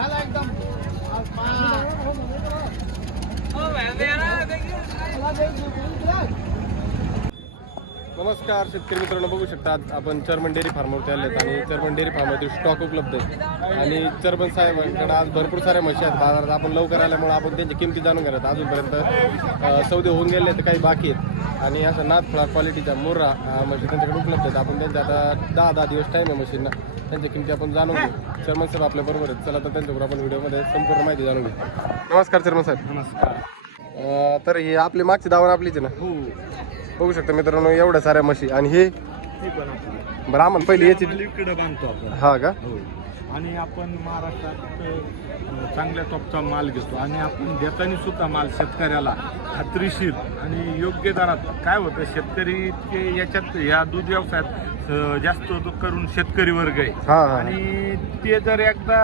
झाला एकदम ও van van দেখি नमस्कार शेतकरी मित्रांनो बघू शकता आज आपण चर्मन डेअरी फार्मवरती आले आहेत आणि चर्मन डेअरी फार्मवरती स्टॉक उपलब्ध आहे. आणि चर्मन साहेबांकडे आज भरपूर साऱ्या म्हशी आहेत. बाजारात आपण लवकर आल्यामुळे आपण त्यांची किमती जाणून घेत. अजूनपर्यंत सौदे होऊन गेले तर काही बाकी आहेत. आणि असं नाथफळा क्वालिटीचा मुर्रा म्हशी त्यांच्याकडे उपलब्ध आहेत. आपण त्यांच्या आता दहा दहा दिवस टाईम आहे म्हशींना. त्यांच्या किमती आपण जाणून घेऊ. चर्मन साहेब आपल्या बरोबर आहेत. चला तर त्यांच्याबरोबर आपण व्हिडिओमध्ये संपूर्ण माहिती जाणून घेऊ. नमस्कार चर्मन साहेब. नमस्कार. तर ही आपली मागची दावण आपलीच ना? हो. बघू शकता मित्रांनो एवढ्या साऱ्या म्हशी. आणि हे? बरं आम्हाला पहिली याची इकडे बांधतो आपण. हा का? आणि आपण महाराष्ट्रात चांगल्या टॉपचा माल घेतो. आणि आपण देताना सुद्धा माल शेतकऱ्याला खात्रीशीर आणि योग्य दरात. काय होतं शेतकरी ते याच्यात या दूध व्यवसायात जास्त करून शेतकरी वर्ग आहे. आणि ते जर एकदा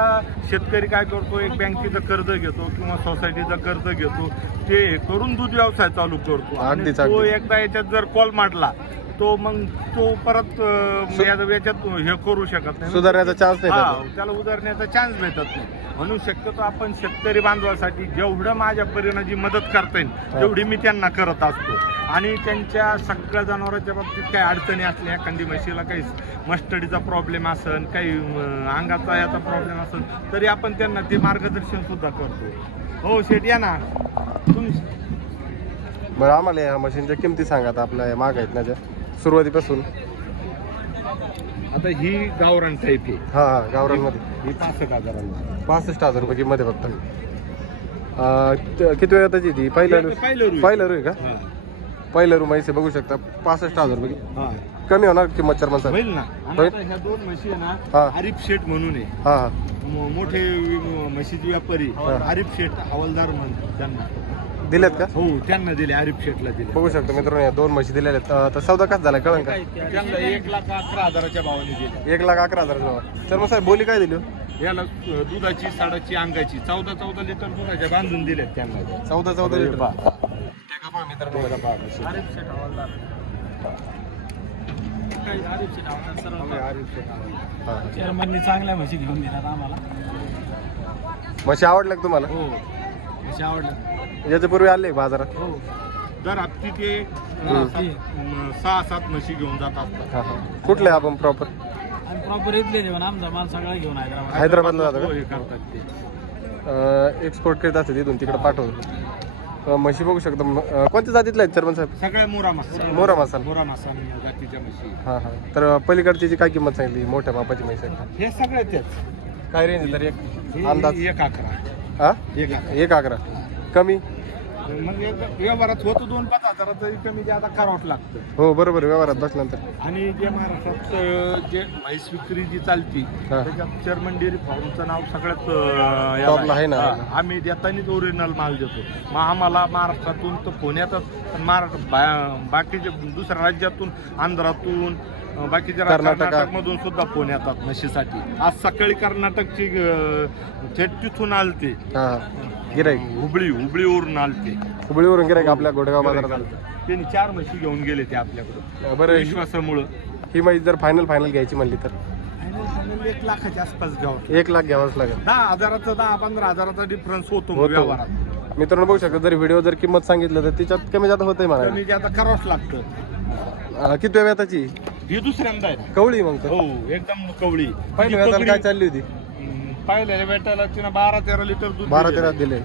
शेतकरी काय करतो एक बँकेचं कर्ज घेतो किंवा सोसायटीचं कर्ज घेतो ते हे करून दूध व्यवसाय चालू करतो आणि अगदीच, तो अगदीच. एकदा याच्यात जर कॉल मारला तो मग तो परत अं, या- याच्यात हे करू शकत नाही. सुधारण्याचा चान्स नाही हा. त्याला उधारण्याचा चान्स भेटत नाही. म्हणून शक्यतो आपण शेतकरी बांधवासाठी जेवढं माझ्या परीनं जी मदत करता येईल तेवढी मी त्यांना करत असतो. आणि त्यांच्या सगळ्या जनावरांच्या बाबतीत काही अडचणी असल्या एखादी म्हशीला काही मस्टडीचा प्रॉब्लेम असेल काही अं, अंगाचा याचा प्रॉब्लेम असेल तरी आपण त्यांना ते मार्गदर्शन सुद्धा करतो हो शेट या ना. तुम्ही बरं आम्हाला या मशीनच्या किमती सांगा आता आपल्या या माग आहेत ना ज्या. सुरुवातीपासून. आता ही गावरान टाईप आहे. हा हा गावरांमध्ये ही पासष्ट हजारांना पासष्ट हजार रुपये किंमत आहे फक्त. अं, त- किती वेळ त्याची ती पहिलं रू- पहिलं रू. पहिलं रू आहे का? हा. पहिलं रूम आहे बघू शकता. पासष्ट हजार रुपये. हा. कमी होणार किंमत चर्मन साहेब? होईल ना. आणि होईल? आता ह्या दोन म्हशी आहे हा. ना आरिफ शेठ म्हणून आहे. हा हा. म- मोठे वि- म्हशीचे व्यापारी हा. आरिफ शेठ हवालदार म्हणून त्यांना. दिलेत का? हो त्यांना दिले आरिफ शेठला दिले. बघू शकतो मित्रांनो या दोन म्हशी दिलेल्या आहेत. अं, तर सौदा कसा झाला कळंन का? त्यांना एक लाख अकरा हजाराच्या भावाने दिले. एक लाख अकरा हजार चर्मन साहेब बोली काय दिली हो? याला अ, दुधाची साडाची अंगाची. चौदा चौदा लिटर दुधाच्या बांधून दिल्यात त्यांना. चौदा चौदा लिटर. पहा. मित्रांनो? आरिफ शेठ हवालदार. आरिफ शेठ हवालदार. हा. चेअरमननी चांगल्या म्हशी घेऊन आम्हाला. म्हशी आवडल्या का तुम्हाला? हो. म्हशी आवडल्या याच्या पूर्वी आले का बाजारात. हो. दर हप्ती ते अ, हम्म. सात- म, सहा सात म्हशी घेऊन जात असतात. हा हा. कुठले आपण प्रॉपर आणि प्रॉपर इथले जेवण आमचा माल सगळा घेऊन हैदराबाद. हैदराबादला जातो हो, हे करतात ते. एक्सपोर्ट करीत असते तिथून तिकडे पाठवून. अं, म्हशी बघू शकतो. म- अं, कोणत्या जातीतल्या आहेत चर्मन साहेब? सगळ्या मोरा मासा. मोरा मासा. मोरा मासा जातीच्या म्हशी. हा हा. तर पलीकडची जी काय किंमत सांगितली? मोठ्या मापाची म्हशी आहे. हे सगळे तेच. काय रेंज तर एक हे अंदाज? एक अकरा. हा? एक अकरा कमी? मग व्यवहारात होतं दोन पाच कमी करावंच लागतं. हो बरोबर व्यवहारात बसल्यानंतर आणि जे महाराष्ट्रात अं, जे म्हैस विक्री जी चालती हा. त्याच्यात चर्मन डेअरी फार्मचं नाव सगळ्यात अं, याला Top ला आहे ना. हा, आम्ही देतानीच ओरिजिनल माल देतो. मग आम्हाला महाराष्ट्रातून तर येतात पण महाराष्ट्र बा- बाकीचे दुसऱ्या राज्यातून आंध्रातून बाकीच्या कर्नाटकात. कर्नाटकमधून सुद्धा फोन येतात म्हशीसाठी. आज सकाळी कर्नाटकची अं, थेट तिथून आलते. हा गिराईक. हुबळी हुबळीवरून आलते. हुबळीवरून गिराईक आपल्या गोडेगाव बाजारात आलं त्यांनी चार म्हशी घेऊन गेले ते आपल्याकडे. अं, बरं विश्वासामुळं. ही म्हैस जर फायनल फायनल घ्यायची म्हणली तर? एक लाखाच्या आसपास घ्यावं एक लाख घ्यावंच लागेल. दहा हजाराचा दहा पंधरा हजाराचा डिफरन्स होतो मग होतो. व्यवहारात. मित्रांनो बघू शकता जर व्हिडिओ जर किंमत सांगितलं तर तिच्यात कमी जास्त होतंय म्हणा कमी जे आता करावंच लागतं. किती वेळ त्याची ही दुसऱ्यांदा आहे. कवळी मग तर. हो एकदम कवळी. पहिल्या वेळेला काय चालली होती? पहिल्या वेटाला तिनं बारा तेरा लिटर दूध बारा दिलेलं तेरा दिले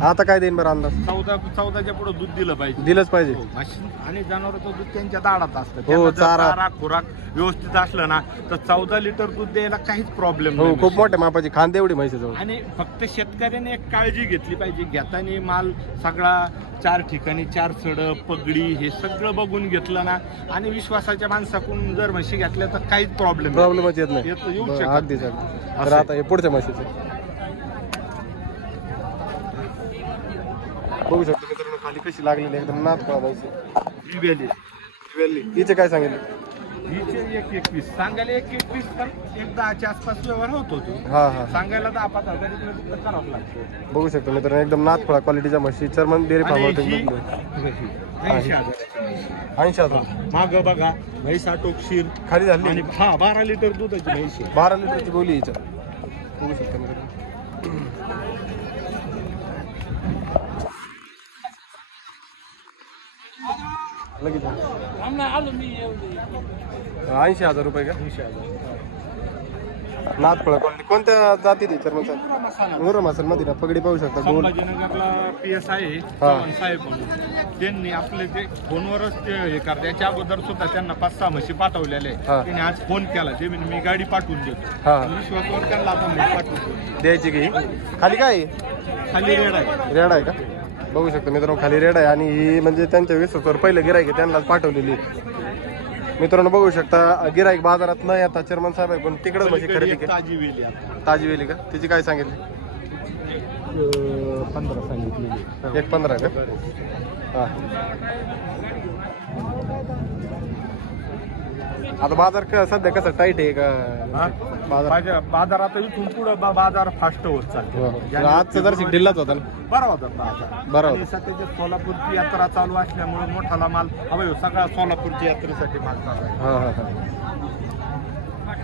आता काय देईन बरं अंदाज. चौदा चौदाच्या पुढे दूध दिलं पाहिजे. दिलंच पाहिजे. हो, म्हशी आणि जनावरांचं दूध त्यांच्या दाडात असतं. हो, त्यांना जर चारा. चारा खुराक व्यवस्थित असलं ना तर चौदा लिटर दूध द्यायला काहीच प्रॉब्लेम हो नाही खूप मोठ्या मापाची खांदे एवढी म्हैस जवळ आणि फक्त शेतकऱ्याने एक काळजी घेतली पाहिजे. घेताना माल सगळा चार ठिकाणी चार सड पगडी हे सगळं बघून घेतलं ना आणि विश्वासाच्या माणसाकडून जर म्हशी घेतल्या तर काहीच प्रॉब्लेम प्रॉब्लेमच येत नाही. येत- येऊ शकत अगदीच. अगदी असं तर आता हे पुढच्या म्हशीचे. बघू शकतो मित्रांनो खाली कशी लागलेली एकदम नाथ पळा म्हैस आहे. हिचे काय सांगितलं? हिचे एक एकवीस सांगायला एक एकवीस तर एक दहाच्या आसपास व्यवहार होत होतो हा हा. सांगायला दहा पाच हजार इकडे तिकडे करावं लागतं. बघू शकतो मित्रांनो एकदम नाथ फळा क्वालिटीच्या म्हशी चर्मन डेअरी आणि फार्म ही ऐंशी ऐंशी हजार. हजार माग बघा म्हैस आटोक्षीर खाली झाली. आणि हा बारा लिटर दुधाची आहे. बारा लिटरची बोली हिच्या. बघू शकतो मित्रांनो. लगेच ऐंशी हजार रुपये का? नाथफळ कोणती कोणत्या जाती चर्मन साहेब? मुरम असेल मध्ये ना पगडी पाहू शकता गोल. पी एस आहे साहेब त्यांनी आपले ते फोनवरच ते हे करतात. त्याच्या अगोदर सुद्धा त्यांना पाच सहा म्हशी पाठवलेले. त्यांनी आज फोन केला. ते मी गाडी पाठवून देतो. विश्वासावर त्यांना आपण पाठवतो द्यायची की? खाली काय आहे? खाली रेड आहे. रेड आहे का? बघू शकतो मित्रांनो खाली रेड आहे आणि ही म्हणजे त्यांच्या विश्वासावर पहिलं गिरायक आहे त्यांनाच पाठवलेली. मित्रांनो बघू शकता गिराईक बाजारात न येता चेअरमन साहेब आहे पण तिकडच म्हशी पलीकडे खरेदी ताजी वेली आहे. ताजी वेली का? तिची काय सांगितली? पंधरा सांगितलेली एक पंधरा का? हा. आता बाजार का सध्या कसं टाईट आहे का? बाजार बाजार बाजारात इथून पुढे बाजार फास्ट होत हो, चालतो. आजचा जर ढिल्लाच होता ना? बरा होता बाजार. बरा आणि. सध्याच्या सोलापूरची यात्रा चालू असल्यामुळे मोठाला माल हवा सगळा सोलापूरची यात्रेसाठी माल चालू आहे. हा हा हा.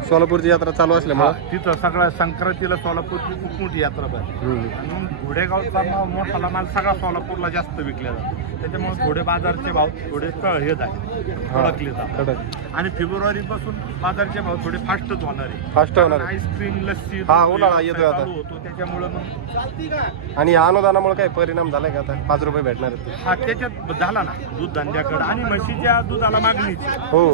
सोलापूरची यात्रा चालू असल्यामुळं? तिथं सगळ्या संक्रांतीला सोलापूरची खूप मोठी यात्रा भरते. म्हणून घोडेगावचा मा- मोठाला माल सगळा सोलापूरला जास्त विकला जातो. त्याच्यामुळे थोडे बाजारचे भाव थोडे क- हे झाले. कडकले जातात. आणि फेब्रुवारी पासून बाजारचे भाव थोडे फास्टच होणार आहे. फास्ट होणार. आईस्क्रीम लस्सी हा, उन्हाळा आता. चालू होतो त्याच्यामुळे मग आणि या अनुदानामुळे काय परिणाम झालाय का आता? पाच रुपये भेटणार हा त्याच्यात झाला ना दूध धंद्याकडे आणि म्हशीच्या दुधाला मागणीची हो.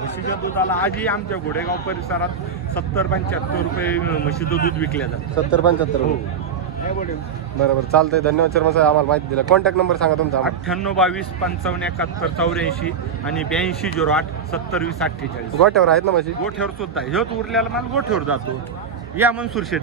म्हशीच्या दुधाला आजही आमच्या घोडेगाव परिसरात सत्तर पंच्याहत्तर रुपये म्हशीचं दूध विकल्या जातं. सत्तर पंच्याहत्तर हो. बरोबर चालतंय. धन्यवाद चर्मा साहेब. आम्हाला माहिती दिला. कॉन्टॅक्ट नंबर सांगा तुमचा आम्हाला. अठ्ठ्याण्णव बावीस पंचावन्न एकाहत्तर चौऱ्याऐंशी आणि ब्याऐंशी झिरो आठ सत्तर वीस अठ्ठेचाळीस. गोट्यावर आहेत ना म्हशी? गोठ्यावर सुद्धा ह्योच उरलेला माल गोठ्यावर जातो. या मनसूर शेठ.